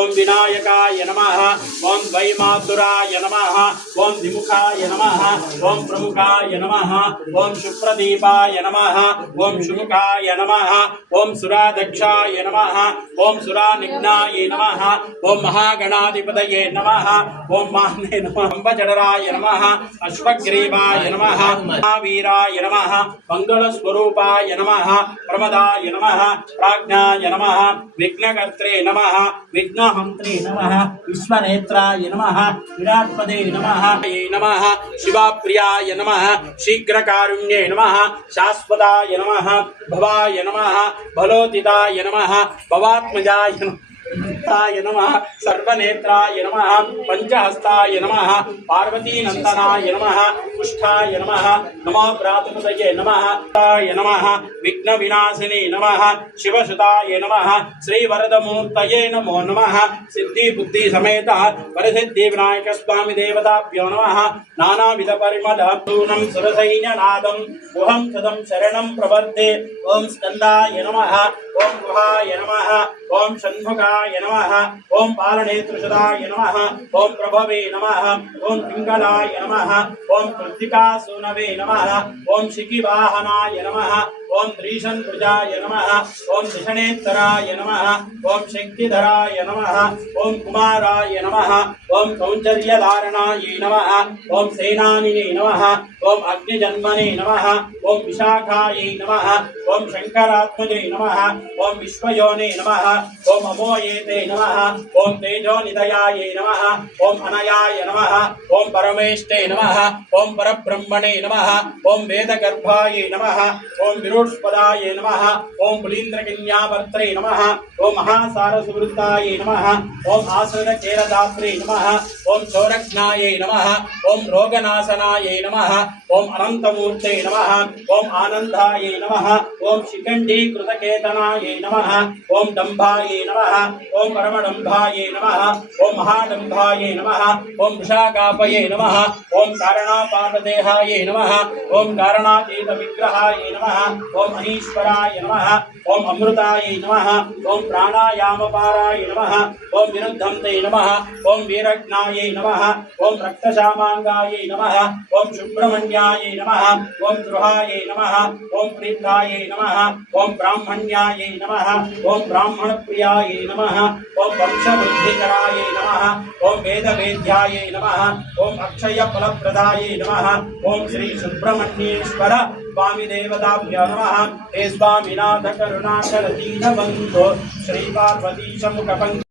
ओम विनायकाय नमः ओम वैमातुराय नमः ओम विमुखाय नमः ओम प्रमुखाय नमः ओम शुप्रदीपाय नमः ओम शुमुखाय नमः ओम सुराध्यक्षाय नमः ओम सुरानिघ्नाय नमः ओम महागणाधिपतये नमः ओम माने नमः अंबजडराय नमः अश्वग्रीवाय नमः महावीराय नमः मंगलस्वरूपाय नमः प्रमदाय नमः प्राज्ञाय नमः विघ्नकर्त्रे नमः विघ्नहन्त्रे नमः विश्वनेत्राय नमः विराट्पदे नमः नमः शिवाप्रियाय नमः शीघ्रकारुण्ये नमः शाश्वताय नमः भवाय नमः भलोतिताय नमः भवात्मजाय नमः सर्वनेत्राय नमः पंचहस्ताय नमः पार्वतीनंदनाय नमः पुष्ठाय नमः नमो भ्रातृपतये नमः नमः विघ्न विनाशिने नमः शिवसुताय नमः श्रीवरदमूर्तये नमो नमः सिद्धि बुद्धि समेत वरसिद्धि विनायक स्वामी देवताभ्यो नमः नानाविध परिमल पूर्णं सुरसैन्यनादं गुहं सदं शरणं प्रपद्ये ओम स्कंदाय नमः ओम गुहाय नमः ओम षण्मुखाय नमः ओम पालनेत्रसुताय नमः ओम प्रभवे नमः ओम पिंगलाय नमः ओम कृत्तिकासूनवे नमः ओम शिखिवाहनाय नमः ओम त्रिशंभुजाय नमः ओम दिशनेत्तराय नमः ओम शक्तिधराय नमः ओम कुमाराय नमः ओम सौंदर्यधारणाय नमः ओम सेनानिने नमः ओम अग्निजन्मने नमः ओम विशाखायै नमः ओम शंकरात्मजे नमः ओम विश्वयोने नमः ओम अमोयेते नमः ओम तेजोनिधयाय नमः ओम अनयाय नमः ओम परमेष्टे नमः ओम परब्रह्मणे नमः ओम वेदगर्भाय नमः ओम विरुष्पदाय नमः ओम पुलीन्द्रकन्यावर्त्रे नमः ओम महासारसुवृत्ताय नमः ओम आश्रितचेरदात्रे नमः ओम चौरघ्नाय नमः ओम रोगनाशनाय नमः ओम अनंतमूर्ते नमः ओम आनंदाय नमः ओम शिखंडीकृतकेतनाय नमः ओम डंभाय नमः ओम परमडंभाय नमः ओम महाडंभाय नमः ओम वृषाकापये नमः ओम कारणापाददेहाय नमः ओम कारणातीत विग्रहाय नमः ओम अनीश्वराय नमः ओम अमृताय नमः ओम प्राणायामपाराय नमः ओम विरुद्धंते नमः ओम वीरज्ञाय नमः ओम रक्तशामांगाय नमः ओम सुब्रह्मण्याय नमः ओम द्रुहाय नमः ओम प्रीताय नमः ओम ब्राह्मण्याय नमः ओम ब्राह्मणप्रियाय नमः ओम वंशवृद्धिकराय नमः ओम वेदवेद्याय नमः ओम अक्षयफलप्रदाय नमः ओम श्री सुब्रह्मण्येश्वर स्वामी देवताभ्यो नमः हे स्वामीनाथ करुणाकर दीनबन्धो श्री पार्वती समुखपङ्क